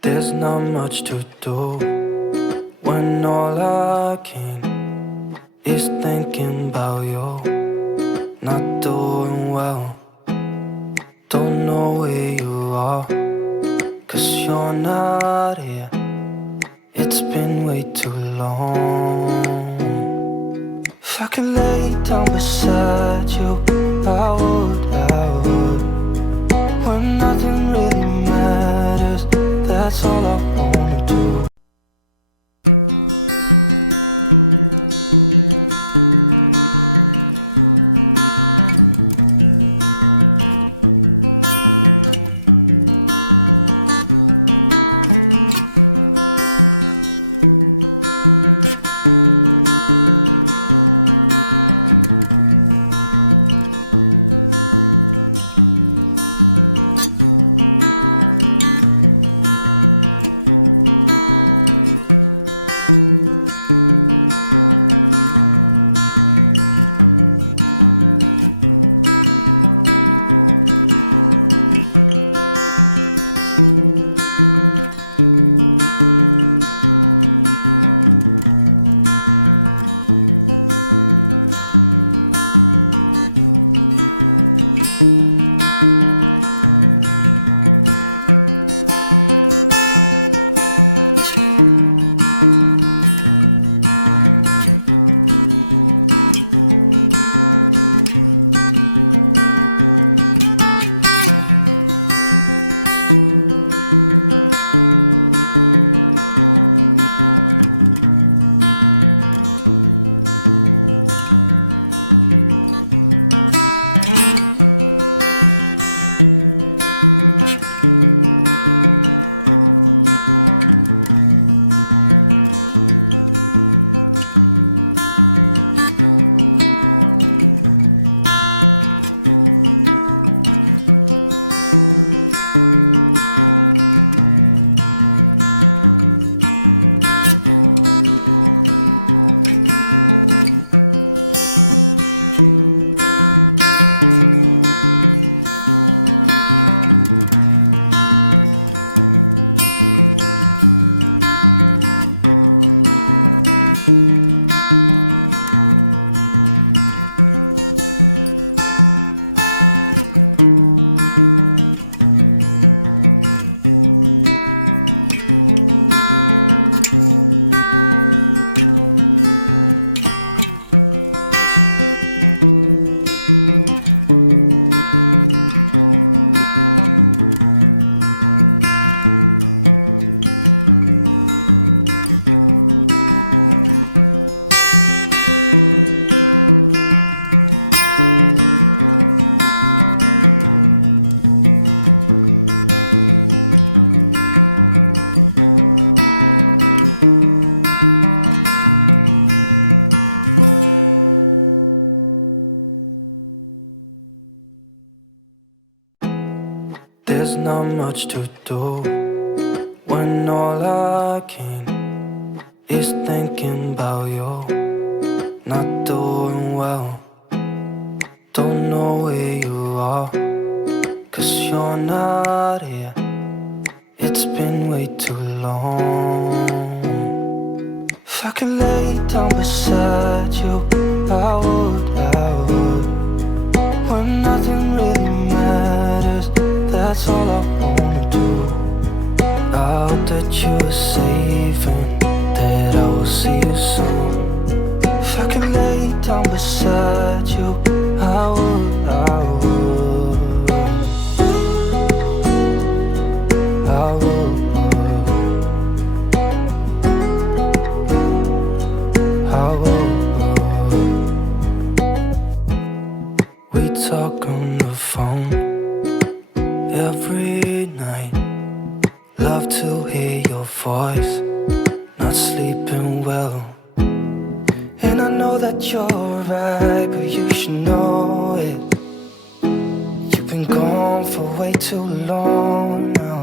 There's not much to do when all I can is thinking about you. Not doing well, don't know where you are, 'cause you're not here. It's been way too long. If I could lay down beside you, I would. When nothing really matters, that's all I wanna do. There's not much to do when all I can is thinking about you. Not doing well, don't know where you are, 'cause you're not here. It's been way too long. If I could lay down beside you, I would. When nothing really matters, that's all I wanna do. I hope that you are safe and that I will see you soon. If I could lay down beside you, I would. I would. We talk on the phone every night. Love to hear your voice. Not sleeping well, and I know that you're right, but you should know it. You've been gone for way too long now.